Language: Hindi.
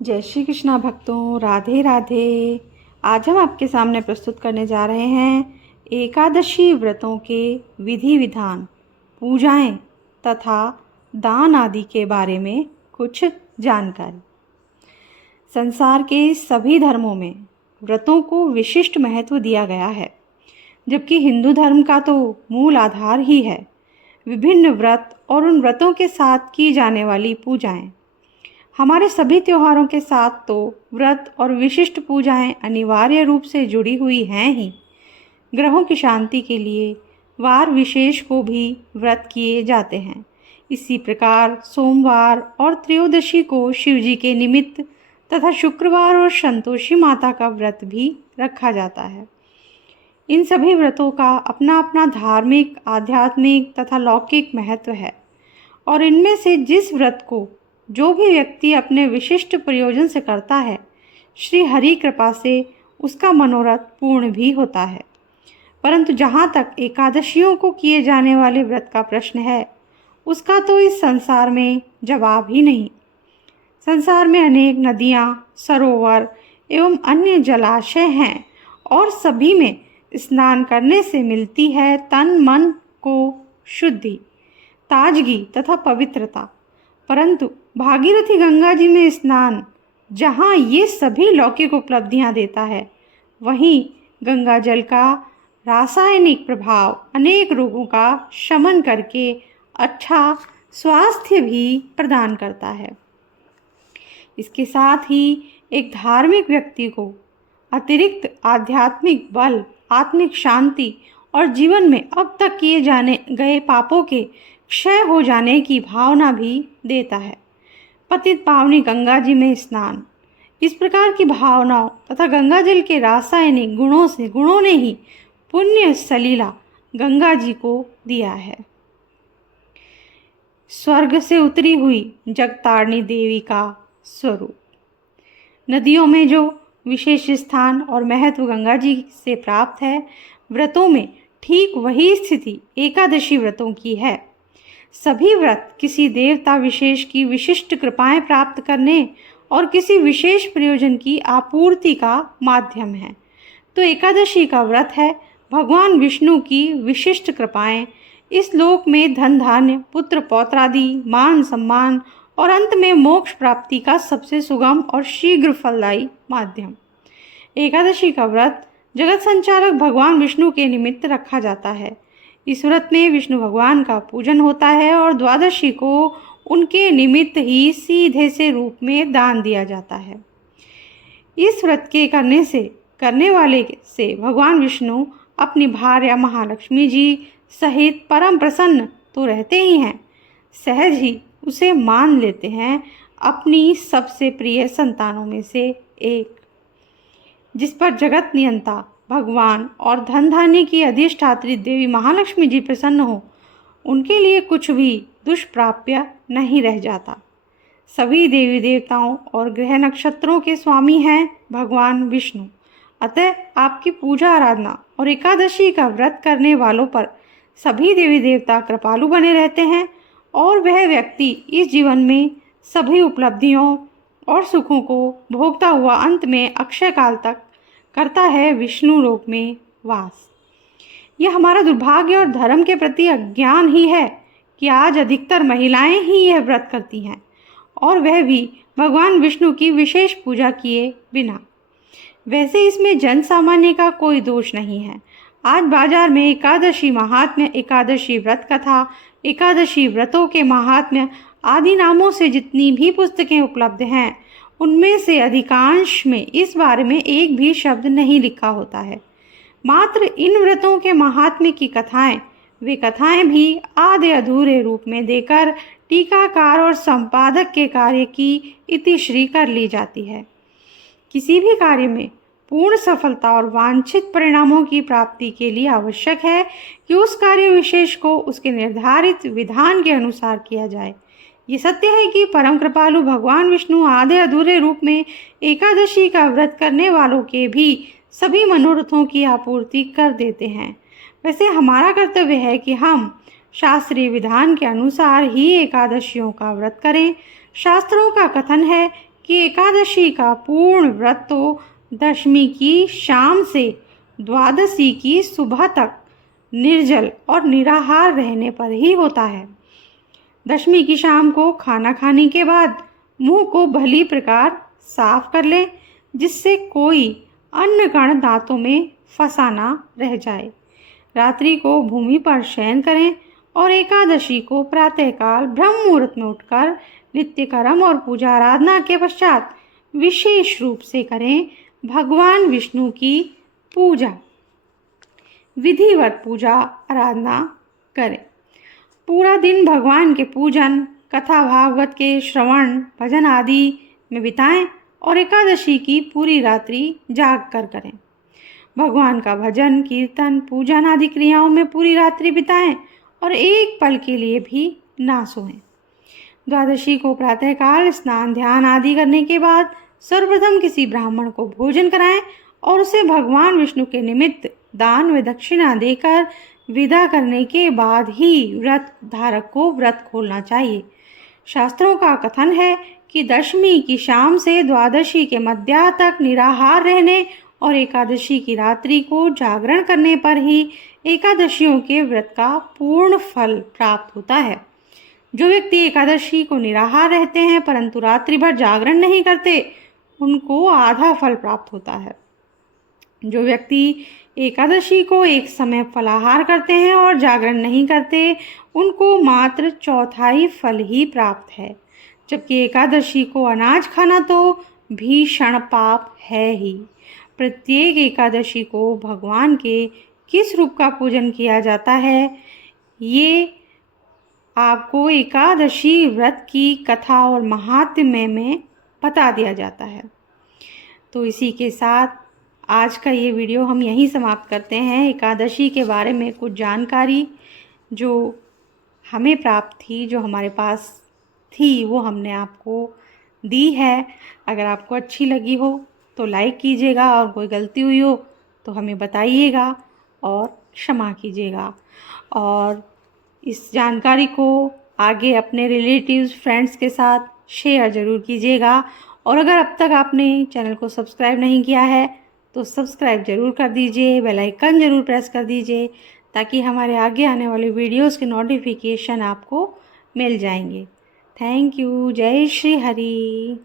जय श्री कृष्णा भक्तों, राधे राधे। आज हम आपके सामने प्रस्तुत करने जा रहे हैं एकादशी व्रतों के विधि विधान, पूजाएं तथा दान आदि के बारे में कुछ जानकारी। संसार के सभी धर्मों में व्रतों को विशिष्ट महत्व दिया गया है, जबकि हिंदू धर्म का तो मूल आधार ही है विभिन्न व्रत और उन व्रतों के साथ की जाने वाली पूजाएं। हमारे सभी त्योहारों के साथ तो व्रत और विशिष्ट पूजाएं अनिवार्य रूप से जुड़ी हुई हैं ही। ग्रहों की शांति के लिए वार विशेष को भी व्रत किए जाते हैं। इसी प्रकार सोमवार और त्रयोदशी को शिवजी के निमित्त तथा शुक्रवार और संतोषी माता का व्रत भी रखा जाता है। इन सभी व्रतों का अपना अपना धार्मिक, आध्यात्मिक तथा लौकिक महत्व है और इनमें से जिस व्रत को जो भी व्यक्ति अपने विशिष्ट प्रयोजन से करता है, श्री हरि कृपा से उसका मनोरथ पूर्ण भी होता है। परंतु जहाँ तक एकादशियों को किए जाने वाले व्रत का प्रश्न है, उसका तो इस संसार में जवाब ही नहीं। संसार में अनेक नदियाँ, सरोवर एवं अन्य जलाशय हैं और सभी में स्नान करने से मिलती है तन मन को शुद्धि, ताजगी तथा पवित्रता। परंतु भागीरथी गंगा जी में स्नान जहाँ ये सभी लौकिक उपलब्धियाँ देता है, वहीं गंगा जल का रासायनिक प्रभाव अनेक रोगों का शमन करके अच्छा स्वास्थ्य भी प्रदान करता है। इसके साथ ही एक धार्मिक व्यक्ति को अतिरिक्त आध्यात्मिक बल, आत्मिक शांति और जीवन में अब तक किए जाने गए पापों के क्षय हो जाने की भावना भी देता है। पतित पावनी गंगा जी में स्नान इस प्रकार की भावनाओं तथा गंगा जल के रासायनिक गुणों ने ही पुण्य सलीला गंगा जी को दिया है। स्वर्ग से उतरी हुई जगतारिणी देवी का स्वरूप। नदियों में जो विशेष स्थान और महत्व गंगा जी से प्राप्त है, व्रतों में ठीक वही स्थिति एकादशी व्रतों की है। सभी व्रत किसी देवता विशेष की विशिष्ट कृपाएं प्राप्त करने और किसी विशेष प्रयोजन की आपूर्ति का माध्यम है। तो एकादशी का व्रत है भगवान विष्णु की विशिष्ट कृपाएं इस लोक में धन धान्य, पुत्र पौत्रादि, मान सम्मान और अंत में मोक्ष प्राप्ति का सबसे सुगम और शीघ्र फलदायी माध्यम। एकादशी का व्रत जगत संचालक भगवान विष्णु के निमित्त रखा जाता है। इस व्रत में विष्णु भगवान का पूजन होता है और द्वादशी को उनके निमित्त ही सीधे से रूप में दान दिया जाता है। इस व्रत के करने वाले से भगवान विष्णु अपनी भार्या महालक्ष्मी जी सहित परम प्रसन्न तो रहते ही हैं, सहज ही उसे मान लेते हैं अपनी सबसे प्रिय संतानों में से एक। जिस पर जगत नियंता भगवान और धन धान्य की अधिष्ठात्री देवी महालक्ष्मी जी प्रसन्न हो, उनके लिए कुछ भी दुष्प्राप्य नहीं रह जाता। सभी देवी देवताओं और ग्रह नक्षत्रों के स्वामी हैं भगवान विष्णु। अतः आपकी पूजा आराधना और एकादशी का व्रत करने वालों पर सभी देवी देवता कृपालु बने रहते हैं और वह व्यक्ति इस जीवन में सभी उपलब्धियों और सुखों को भोगता हुआ अंत में अक्षय काल तक करता है विष्णु लोक में वास। यह हमारा दुर्भाग्य और धर्म के प्रति अज्ञान ही है कि आज अधिकतर महिलाएं ही यह व्रत करती हैं, और वह भी भगवान विष्णु की विशेष पूजा किए बिना। वैसे इसमें जन सामान्य का कोई दोष नहीं है। आज बाजार में एकादशी महात्म्य, एकादशी व्रत कथा, एकादशी व्रतों के महात्म्य आदि नामों से जितनी भी पुस्तकें उपलब्ध हैं, उनमें से अधिकांश में इस बारे में एक भी शब्द नहीं लिखा होता है। मात्र इन व्रतों के महात्म्य की कथाएं, वे कथाएं भी आधे अधूरे रूप में देकर टीकाकार और संपादक के कार्य की इतिश्री कर ली जाती है। किसी भी कार्य में पूर्ण सफलता और वांछित परिणामों की प्राप्ति के लिए आवश्यक है कि उस कार्य विशेष को उसके निर्धारित विधान के अनुसार किया जाए। ये सत्य है कि परम कृपालु भगवान विष्णु आधे अधूरे रूप में एकादशी का व्रत करने वालों के भी सभी मनोरथों की आपूर्ति कर देते हैं। वैसे हमारा कर्तव्य है कि हम शास्त्रीय विधान के अनुसार ही एकादशियों का व्रत करें। शास्त्रों का कथन है कि एकादशी का पूर्ण व्रत तो दशमी की शाम से द्वादशी की सुबह तक निर्जल और निराहार रहने पर ही होता है। दशमी की शाम को खाना खाने के बाद मुंह को भली प्रकार साफ कर लें, जिससे कोई अन्न कण दांतों में फंसा ना रह जाए। रात्रि को भूमि पर शयन करें और एकादशी को प्रातःकाल ब्रह्म मुहूर्त में उठकर नित्य कर्म और पूजा आराधना के पश्चात विशेष रूप से करें भगवान विष्णु की पूजा, विधिवत पूजा आराधना करें। पूरा दिन भगवान के पूजन, कथा भागवत के श्रवण, भजन आदि में बिताएं और एकादशी की पूरी रात्रि जाग कर करें। भगवान का भजन, कीर्तन, पूजन आदि क्रियाओं में पूरी रात्रि बिताएं और एक पल के लिए भी ना सोएं। द्वादशी को प्रातःकाल स्नान ध्यान आदि करने के बाद सर्वप्रथम किसी ब्राह्मण को भोजन कराएं और उसे भगवान विष्णु के निमित्त दान व दक्षिणा देकर विदा करने के बाद ही व्रत धारक को व्रत खोलना चाहिए। शास्त्रों का कथन है कि दशमी की शाम से द्वादशी के मध्य तक निराहार रहने और एकादशी की रात्रि को जागरण करने पर ही एकादशियों के व्रत का पूर्ण फल प्राप्त होता है। जो व्यक्ति एकादशी को निराहार रहते हैं परंतु रात्रि भर जागरण नहीं करते, उनको आधा फल प्राप्त होता है। जो व्यक्ति एकादशी को एक समय फलाहार करते हैं और जागरण नहीं करते, उनको मात्र चौथाई फल ही प्राप्त है। जबकि एकादशी को अनाज खाना तो भीषण पाप है ही। प्रत्येक एकादशी को भगवान के किस रूप का पूजन किया जाता है, ये आपको एकादशी व्रत की कथा और महात्म्य में बता दिया जाता है। तो इसी के साथ आज का ये वीडियो हम यहीं समाप्त करते हैं। एकादशी के बारे में कुछ जानकारी जो हमें प्राप्त थी, जो हमारे पास थी, वो हमने आपको दी है। अगर आपको अच्छी लगी हो तो लाइक कीजिएगा और कोई गलती हुई हो तो हमें बताइएगा और क्षमा कीजिएगा। और इस जानकारी को आगे अपने रिलेटिव्स, फ्रेंड्स के साथ शेयर ज़रूर कीजिएगा। और अगर अब तक आपने चैनल को सब्सक्राइब नहीं किया है तो सब्सक्राइब ज़रूर कर दीजिए, बेल आइकन ज़रूर प्रेस कर दीजिए, ताकि हमारे आगे आने वाले वीडियोस के नोटिफिकेशन आपको मिल जाएंगे। Thank you. जय श्री हरि।